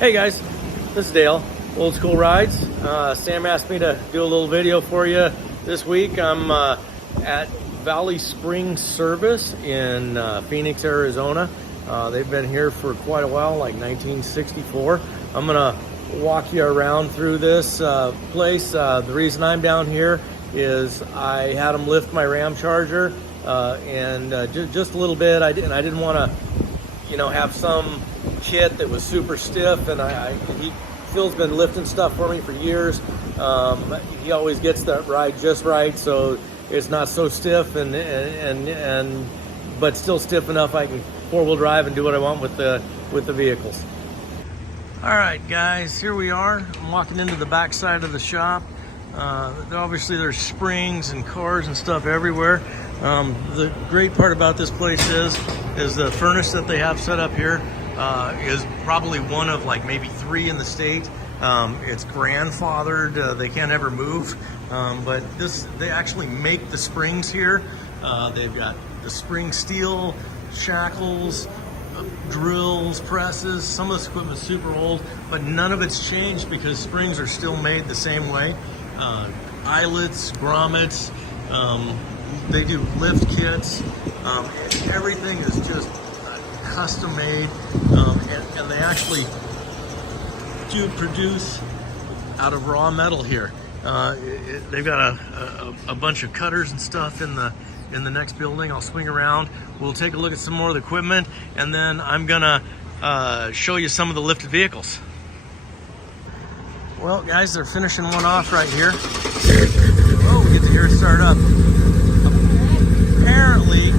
Hey guys, this is Dale, Old School Rides. Sam asked me to do a little video for you this week. I'm at Valley Spring Service in Phoenix, Arizona. They've been here for quite a while, like 1964. I'm gonna walk you around through this place. The reason I'm down here is I had them lift my Ramcharger and just a little bit. I didn't want to, have some kit that was super stiff, and Phil's been lifting stuff for me for years. He always gets that ride just right, so it's not so stiff but still stiff enough I can four-wheel drive and do what I want with the vehicles. All right, guys, here we are. I'm walking into the back side of the shop. Obviously there's springs and cars and stuff everywhere. The great part about this place is the furnace that they have set up here is probably one of like maybe 3 in the state. It's grandfathered, they can't ever move, but they actually make the springs here. They've got the spring steel, shackles, drills, presses. Some of this equipment's super old, but none of it's changed because springs are still made the same way. Eyelets, grommets, they do lift kits. Everything is just custom made, and they actually do produce out of raw metal here. They've got a bunch of cutters and stuff in the next building. I'll swing around. We'll take a look at some more of the equipment, and then I'm gonna show you some of the lifted vehicles. Well, guys, they're finishing one off right here. Oh, we get to hear it start up. Apparently,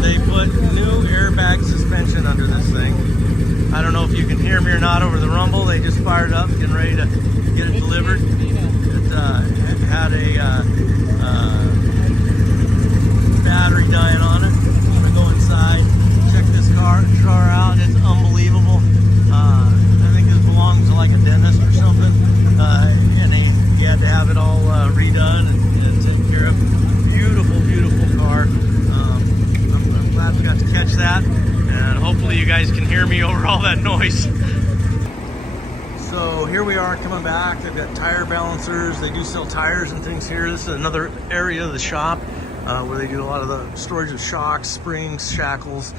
they put new airbag suspension under this thing. I don't know if you can hear me or not over the rumble. They just fired up, getting ready to get it delivered. It had a battery dying on it. I'm gonna go inside, check this car out. It's unbelievable. I think this belongs to like a dentist or something. And he had to have it all redone and taken care of. Beautiful, beautiful car. I'm glad we got to catch that, and hopefully you guys can hear me over all that noise. So here we are coming back. They've got tire balancers. They do sell tires and things here. This is another area of the shop where they do a lot of the storage of shocks, springs, shackles.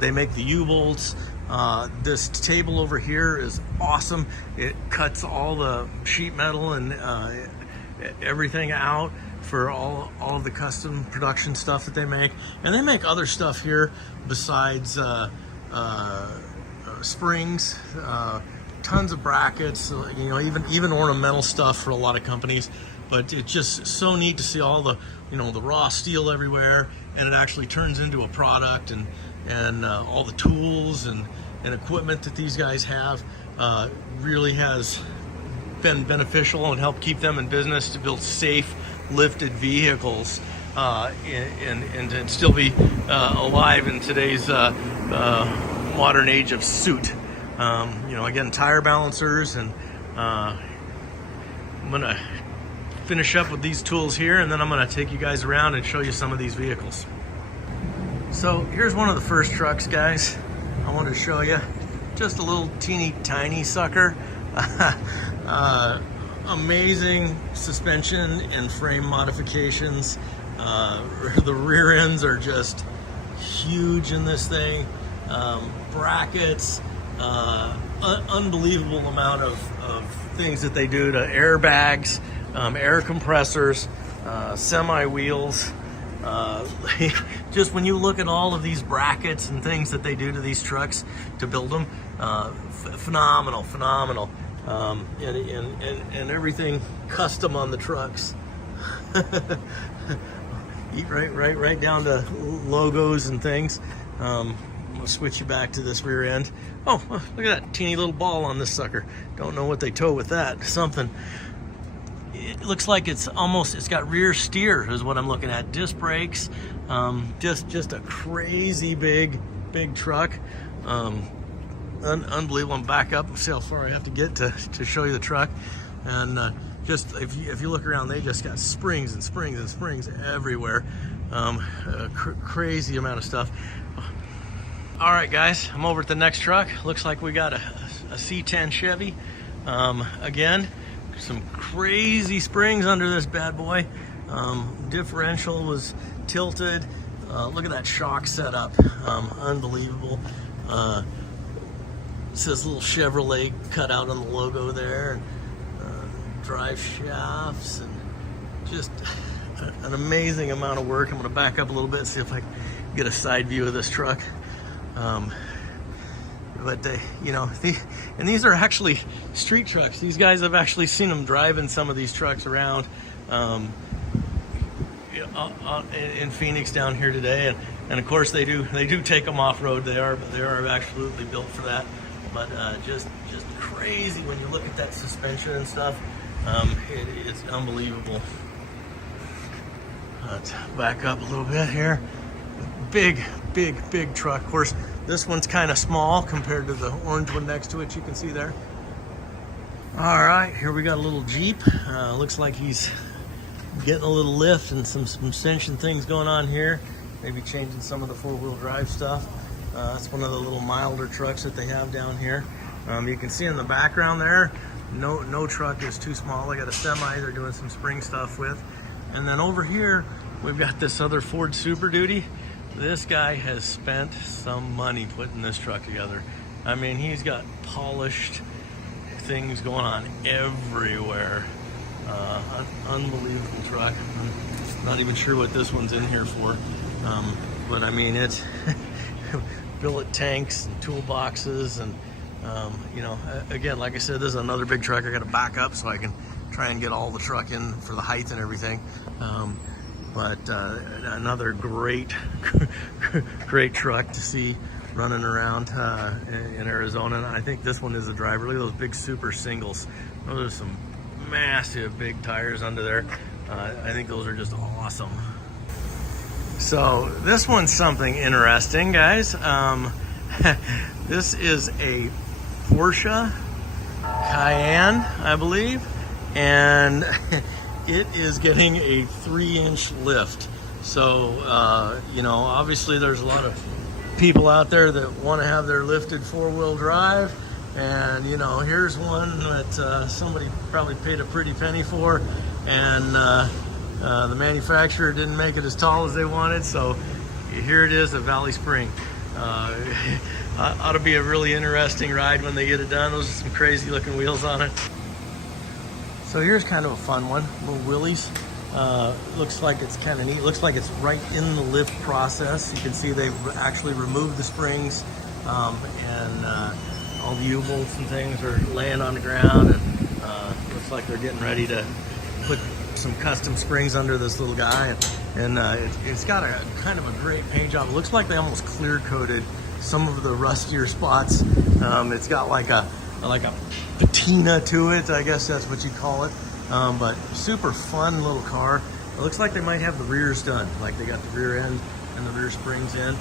They make the U-bolts. This table over here is awesome. It cuts all the sheet metal and everything out for all of the custom production stuff that they make. And they make other stuff here besides springs, tons of brackets, even ornamental stuff for a lot of companies. But it's just so neat to see all the the raw steel everywhere, and it actually turns into a product, and all the tools and equipment that these guys have really has been beneficial and helped keep them in business to build safe lifted vehicles and still be alive in today's modern age of suit. Again, tire balancers, and I'm gonna finish up with these tools here, and then I'm gonna take you guys around and show you some of these vehicles. So here's one of the first trucks, guys. I wanted to show you just a little teeny tiny sucker. Amazing suspension and frame modifications. The rear ends are just huge in this thing. Brackets, unbelievable amount of things that they do to airbags, air compressors, semi wheels. Just when you look at all of these brackets and things that they do to these trucks to build them, phenomenal. And everything custom on the trucks. right down to logos and things. I'm gonna switch you back to this rear end. Oh, look at that teeny little ball on this sucker. Don't know what they tow with that. Something. It looks like it's got rear steer is what I'm looking at. Disc brakes. Just a crazy big truck. Unbelievable. I'm back up and see how far I have to get to show you the truck. And just if you look around, they just got springs and springs and springs everywhere. Crazy amount of stuff. All right, guys, I'm over at the next truck. Looks like we got a a C10 Chevy. Again, some crazy springs under this bad boy. Differential was tilted. Look at that shock setup, unbelievable. It says little Chevrolet cut out on the logo there. Drive shafts and just an amazing amount of work. I'm going to back up a little bit and see if I can get a side view of this truck. You know, and these are actually street trucks. These guys, I've actually seen them driving some of these trucks around in Phoenix down here today, and of course they do take them off road. They are absolutely built for that. But just crazy when you look at that suspension and stuff. It's unbelievable. Let's back up a little bit here. Big truck. Of course, this one's kind of small compared to the orange one next to it. You can see there. All right, here we got a little Jeep. Looks like he's getting a little lift and some suspension things going on here. Maybe changing some of the four-wheel drive stuff. That's one of the little milder trucks that they have down here. You can see in the background there, no truck is too small. I got a semi they're doing some spring stuff with. And then over here, we've got this other Ford Super Duty. This guy has spent some money putting this truck together. I mean, he's got polished things going on everywhere. Unbelievable truck. I'm not even sure what this one's in here for. But I mean, it's billet tanks and toolboxes and you know, again, like I said, this is another big truck. I got to back up so I can try and get all the truck in for the height and everything. But another great truck to see running around in Arizona. And I think this one is a driver. Look at those big super singles. Those are some massive big tires under there. I think those are just awesome. So this one's something interesting, guys. This is a Porsche Cayenne, I believe, and it is getting a 3-inch lift. So, you know, obviously there's a lot of people out there that want to have their lifted four-wheel drive, and, you know, here's one that somebody probably paid a pretty penny for, and the manufacturer didn't make it as tall as they wanted, so here it is at Valley Spring. Ought to be a really interesting ride when they get it done. Those are some crazy looking wheels on it. So here's kind of a fun one, little Willys. Looks like it's kind of neat. Looks like it's right in the lift process. You can see they've actually removed the springs, and all the U-bolts and things are laying on the ground, and looks like they're getting ready to put some custom springs under this little guy, and it's got a kind of a great paint job. It looks like they almost clear coated some of the rustier spots. It's got like a patina to it, I guess that's what you call it. But super fun little car. It looks like they might have the rears done, like they got the rear end and the rear springs in.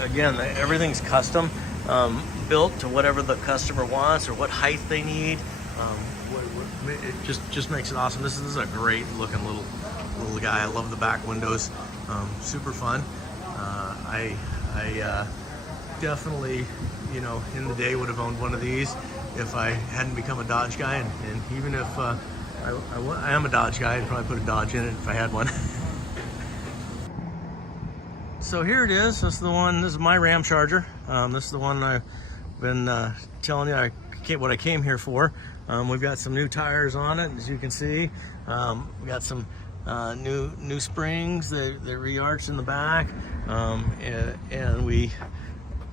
Again, everything's custom, built to whatever the customer wants or what height they need. It just makes it awesome. This is a great looking little guy. I love the back windows. Super fun. I definitely, you know, in the day would have owned one of these if I hadn't become a Dodge guy, and even if I am a Dodge guy, I'd probably put a Dodge in it if I had one. So here it is. This is the one. This is my Ramcharger. This is the one I've been telling you what I came here for. We've got some new tires on it, as you can see. We got some new springs that re-arched in the back, and we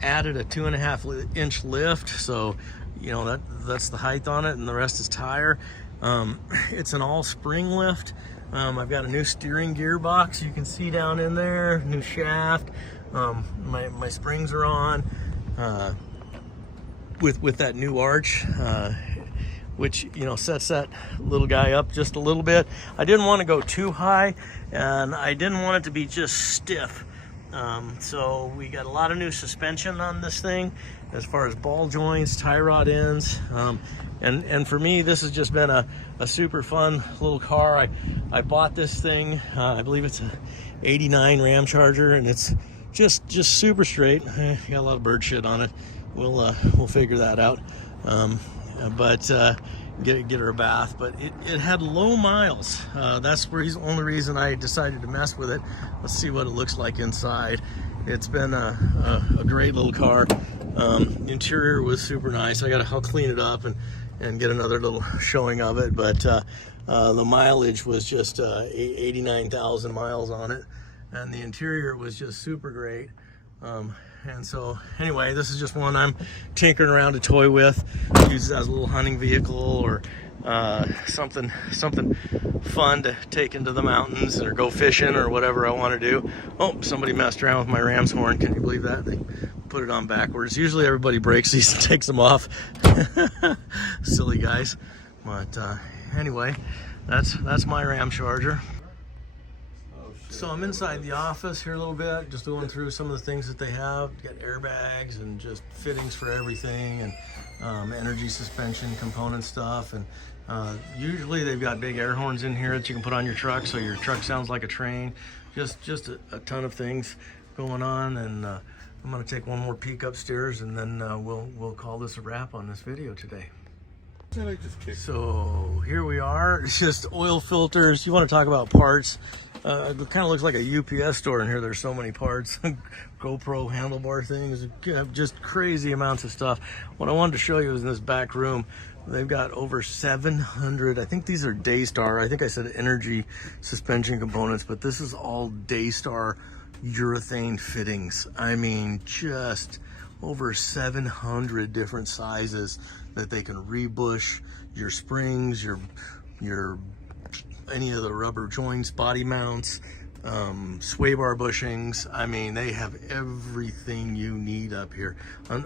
added a 2.5-inch lift, so you know that's the height on it, and the rest is tire. It's an all spring lift. I've got a new steering gearbox, you can see down in there, new shaft. My springs are on with that new arch, which, you know, sets that little guy up just a little bit. I didn't want to go too high, and I didn't want it to be just stiff. So we got a lot of new suspension on this thing, as far as ball joints, tie rod ends, and for me, this has just been a super fun little car. I bought this thing, I believe it's a '89 Ramcharger, and it's just super straight. Got a lot of bird shit on it, we'll figure that out. But get her a bath. But it had low miles. That's the only reason I decided to mess with it. Let's see what it looks like inside. It's been a great little car. The interior was super nice. I'll clean it up and get another little showing of it. But the mileage was just 89,000 miles on it, and the interior was just super great. And so anyway, this is just one I'm tinkering around to toy with. Use it as a little hunting vehicle or something fun to take into the mountains or go fishing or whatever I want to do. Oh, somebody messed around with my ram's horn. Can you believe that? They put it on backwards. Usually everybody breaks these and takes them off. Silly guys. But anyway, that's my Ramcharger. So I'm inside the office here a little bit, just going through some of the things that they have. You got airbags and just fittings for everything, and energy suspension component stuff. And usually they've got big air horns in here that you can put on your truck, so your truck sounds like a train. Just a ton of things going on. And I'm gonna take one more peek upstairs, and then we'll call this a wrap on this video today. So here we are. It's just oil filters. You want to talk about parts? It kind of looks like a UPS store in here. There's so many parts. GoPro handlebar things, just crazy amounts of stuff. What I wanted to show you is in this back room, they've got over 700, I think these are Daystar. I think I said energy suspension components, but this is all Daystar urethane fittings. I mean, just over 700 different sizes that they can rebush your springs, your any of the rubber joints, body mounts, sway bar bushings. I mean, they have everything you need up here.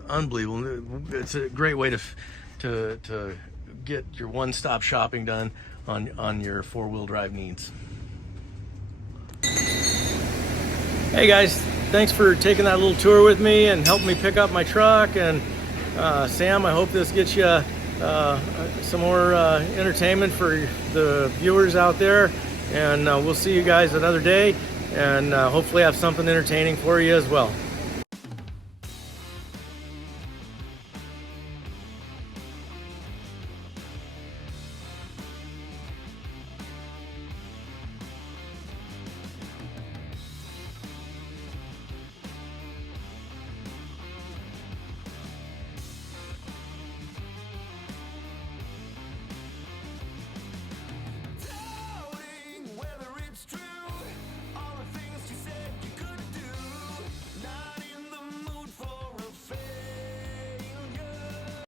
Unbelievable. It's a great way to get your one-stop shopping done on your four-wheel drive needs. Hey guys, thanks for taking that little tour with me and helping me pick up my truck. And Sam, I hope this gets you some more entertainment for the viewers out there. And we'll see you guys another day, and hopefully have something entertaining for you as well.